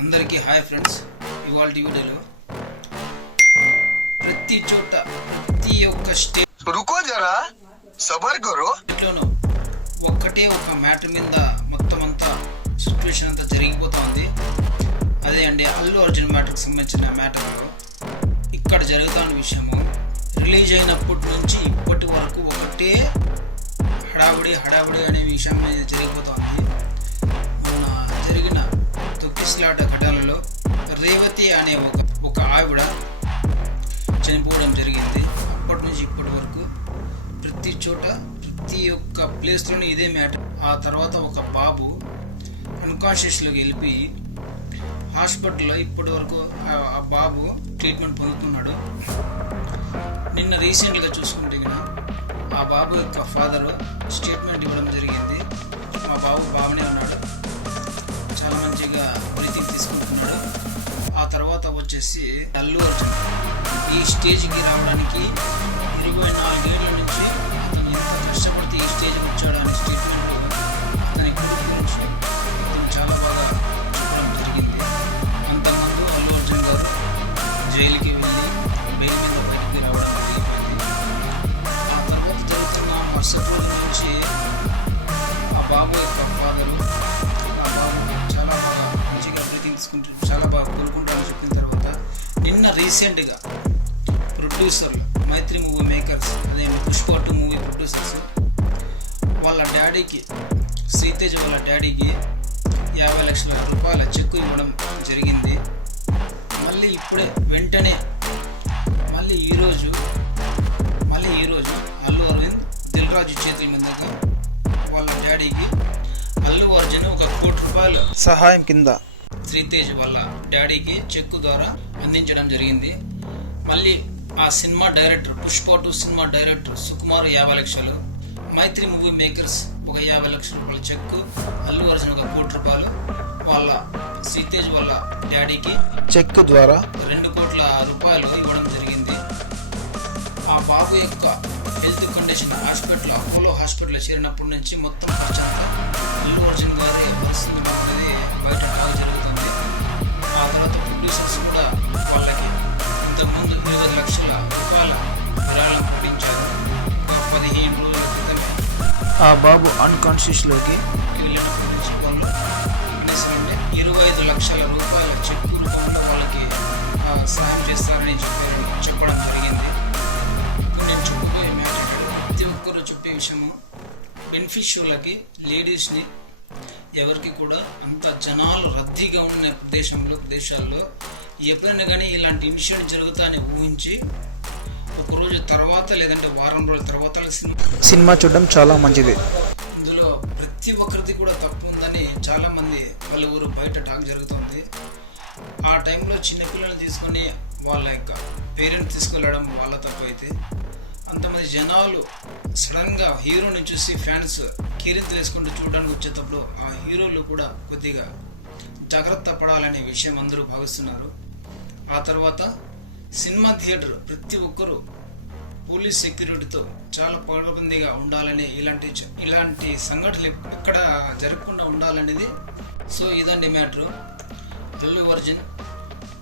అందరికీ hi friends. ఇవాళ వీడియోలో ప్రతి చోట ప్రతి ఒక్క స్టేట్లోనూ ఒక్కటే ఒక మ్యాటర్ మీద మొత్తం అంతా సిచ్యువేషన్ అంతా జరిగిపోతుంది. అదే అండి అల్లు అర్జున్ మ్యాటర్కి సంబంధించిన మ్యాటర్. ఇక్కడ జరుగుతున్న విషయము రిలీజ్ అయినప్పటి నుంచి ఇప్పటి వరకు ఒకటే హడావుడి అనే విషయం జరిగిపోతుంది. మొన్న జరిగిన తొక్కిసలాట ఘటనలో రేవతి అనే ఒక ఆవిడ చనిపోవడం జరిగింది. అప్పటి నుంచి ఇప్పటి వరకు ప్రతి చోట ప్రతి ఒక్క ప్లేస్లోనే ఇదే మ్యాటర్. ఆ తర్వాత ఒక బాబు అన్కాన్షియస్లోకి వెళ్ళిపోయి హాస్పిటల్లో ఇప్పటి వరకు ఆ బాబు ట్రీట్మెంట్ పొందుతున్నాడు. నిన్న రీసెంట్గా చూసుకుంటే ఆ బాబు యొక్క ఫాదర్ స్టేట్మెంట్ ఇవ్వడం జరిగింది. మా బాబు బాగానే ఉన్నాడు, చాలా మంచిగా బ్రీతింగ్ తీసుకుంటున్నాడు. ఆ తర్వాత వచ్చేసి అల్లు అర్జున్ ఈ స్టేజ్కి రావడానికి 24 ఏళ్ళ నుంచి అతను ఎంత కష్టపడితే ఈ స్టేజ్కి వచ్చాడు అనే స్టేట్మెంట్ అతని కొడుకు గురించి అతను చాలా బాగా చెప్పడం జరిగింది. అంతకుముందు అల్లు అర్జున్ గారు జైలుకి వెళ్ళి బెయిల్ మీద బయటికి రావడం జరిగింది. ఆ తర్వాత జరుగుతున్న మరుసటి రోజు నుంచి ఆ బాబు యొక్క ఫాదరు ఆ బాబు చాలా బాగా మంచిగా బ్రీతింగ్ తీసుకుంటూ చాలా బాగా కోలుకుంటారని చెప్పిన తర్వాత నిన్న రీసెంట్గా ప్రొడ్యూసర్లు మైత్రి మూవీ మేకర్స్ అదే పుష్ప 2 మూవీ ప్రొడ్యూసర్స్ వాళ్ళ డాడీకి శ్రీతేజ్ వాళ్ళ డాడీకి 50 లక్షల రూపాయల చెక్కు ఇవ్వడం జరిగింది. మళ్ళీ ఇప్పుడే వెంటనే మళ్ళీ ఈరోజు అల్లు అరవింద్ దిల్ రాజు చేతుల మీదుగా వాళ్ళ డాడీకి అల్లు అర్జున్ 1 కోటి రూపాయల సహాయం కింద శ్రీతేజ్ వాళ్ళ డాడీకి చెక్కు ద్వారా అందించడం జరిగింది. మళ్ళీ ఆ cinema director Pushpa 2 cinema director Sukumar 50 లక్షలు, మైత్రి మూవీ మేకర్స్ 50 లక్షల రూపాయల చెక్కు, అల్లు అర్జున్ 1 కోటి రూపాయలు వాళ్ళ శ్రీతేజ్ వాళ్ళ డాడీకి చెక్కు ద్వారా 2 కోట్ల రూపాయలు ఇవ్వడం జరిగింది. ఆ బాబు యొక్క హెల్త్ కండిషన్ హాస్పిటల్ అపోలో హాస్పిటల్లో చేరినప్పటి నుంచి మొత్తం ఖర్చంతా అల్లు అర్జున్ గారి పరిస్థితి బయట టాక్ జరుగుతుంది. ఆ తర్వాత ప్రొడ్యూసర్స్ కూడా వాళ్ళకి ఇంతకుముందు 20 లక్షల రూపాయల విరాళం పంపించారు. 15 రోజుల క్రితమే ఆ బాబు అన్కాన్షియస్లోకి వెళ్ళినప్పటి నుంచి వాళ్ళు 25 లక్షల రూపాయల చెక్కు రూపంలో వాళ్ళకి సహాయం చేస్తారని చెప్పడం జరిగింది. నేను చెప్పబోయే మ్యాటర్ ప్రతి ఒక్కరు చెప్పే విషయము బెనిఫిషియర్లకి లేడీస్ని ఎవరికి కూడా అంత జనాలు రద్దీగా ఉన్న ప్రదేశాల్లో ఎప్పుడైనా కానీ ఇలాంటి ఇన్సిడెంట్ జరుగుతాయని ఊహించి ఒకరోజు తర్వాత లేదంటే వారం రోజుల తర్వాత సినిమా చూడడం చాలా మంచిది. ఇందులో ప్రతి ఒక్కరిది కూడా తప్పు ఉందని చాలామంది వాళ్ళ ఊరు బయట టాక్ జరుగుతుంది. ఆ టైంలో చిన్నపిల్లల్ని తీసుకొని వాళ్ళ యొక్క పేరెంట్స్ తీసుకెళ్ళడం వాళ్ళ తప్పు అయితే అంతమంది జనాలు సడన్గా హీరోని చూసి ఫ్యాన్స్ కీరింతలు వేసుకుంటూ చూడడానికి వచ్చేటప్పుడు ఆ హీరోలు కూడా కొద్దిగా జాగ్రత్త పడాలనే విషయం అందరూ భావిస్తున్నారు. ఆ తర్వాత సినిమా థియేటర్ ప్రతి ఒక్కరూ పోలీస్ సెక్యూరిటీతో చాలా పకడ్బందీగా ఉండాలని ఇలాంటి సంఘటనలు ఎక్కడ జరగకుండా ఉండాలనేది. సో ఇదండి మ్యాటరు. అల్లు అర్జున్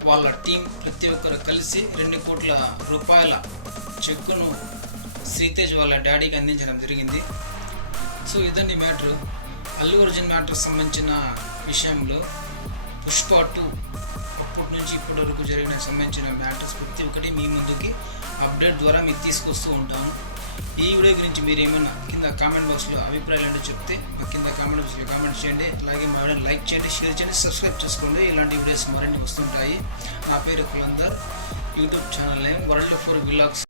వాళ్ళ టీం ప్రతి ఒక్కరు కలిసి 2 కోట్ల రూపాయల చెక్కును శ్రీతేజ్ వాళ్ళ డాడీకి అందించడం జరిగింది. సో ఇదండి మ్యాటరు. అల్లు అర్జున్ మ్యాటర్ సంబంధించిన విషయంలో పుష్ప 2 అప్పటి నుంచి ఇప్పటి వరకు జరిగిన సంబంధించిన మ్యాటర్స్ ప్రతి ఒక్కటి మీ ముందుకి అప్డేట్ ద్వారా మీకు తీసుకొస్తూ ఉంటాను. ఈ వీడియో గురించి మీరు ఏమైనా కింద కామెంట్ బాక్స్లో అభిప్రాయాలు అంటే చెప్తే కింద కామెంట్ బాక్స్లో కామెంట్ చేయండి. అలాగే మా వీడియోని లైక్ చేయండి, షేర్ చేయండి, సబ్స్క్రైబ్ చేసుకోండి. ఇలాంటి వీడియోస్ మరిన్ని వస్తుంటాయి. నా పేరు Kulandar. YouTube channel name world 4 vlogs.